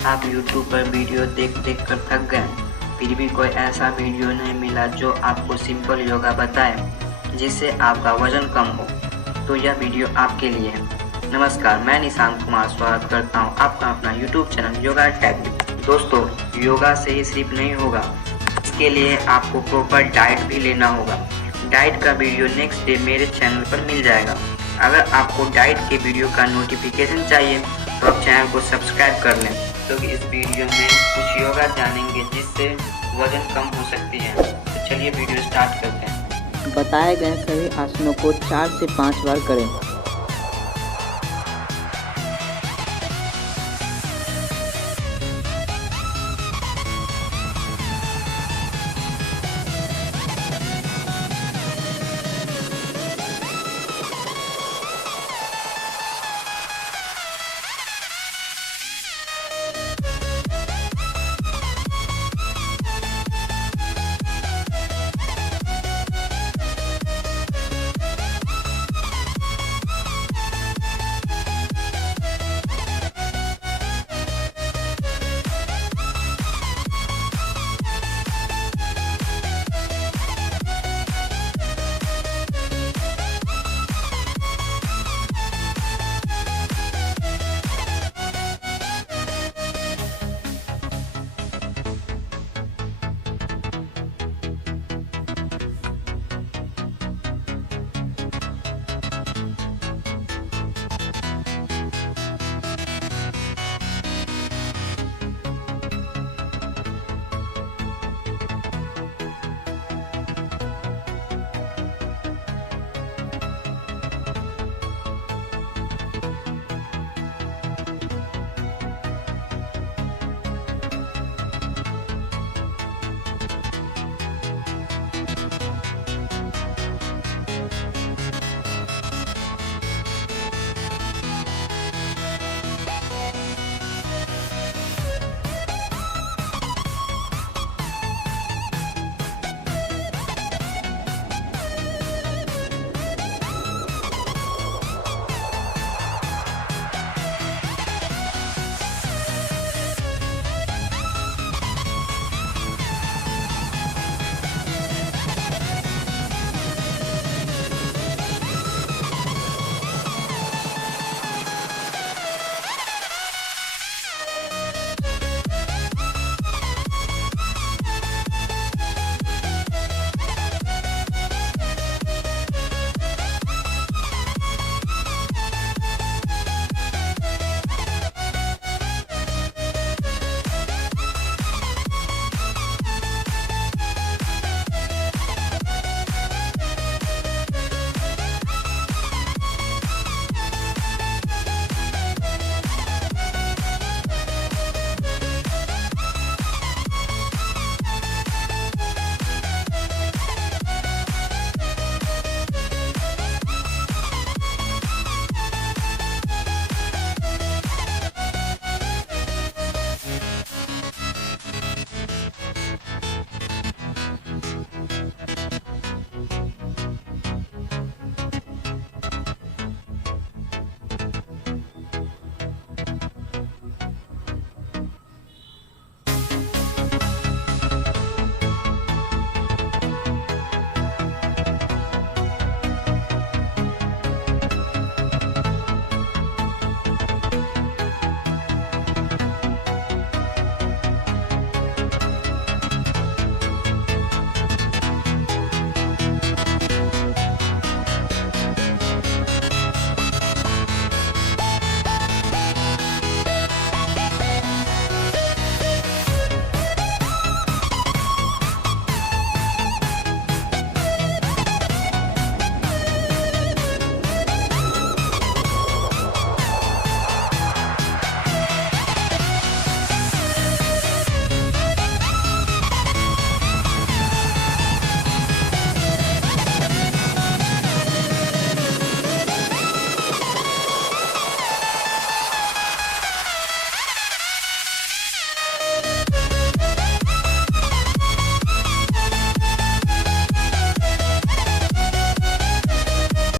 आप YouTube पर video देख देख कर थक गए, फिर भी कोई ऐसा वीडियो नहीं मिला जो आपको सिंपल योगा बताए जिससे आपका वजन कम हो, तो यह वीडियो आपके लिए है। नमस्कार, मैं निशांत कुमार स्वागत करता हूं आपका अपना YouTube चैनल योगा टैग में। दोस्तों, योगा से ही सिर्फ नहीं होगा, इसके लिए आपको प्रॉपर डाइट भी लेना होगा। डाइट का वीडियो नेक्स्ट डे मेरे चैनल पर मिल जाएगा। अगर आपको डाइट के वीडियो का नोटिफिकेशन चाहिए तो आप चैनल को सब्सक्राइब कर लें, क्योंकि इस वीडियो में कुछ योगा जानेंगे जिससे वजन कम हो सकती है। तो चलिए वीडियो स्टार्ट करते हैं। बताए गए सभी आसनों को 4 से 5 बार करें।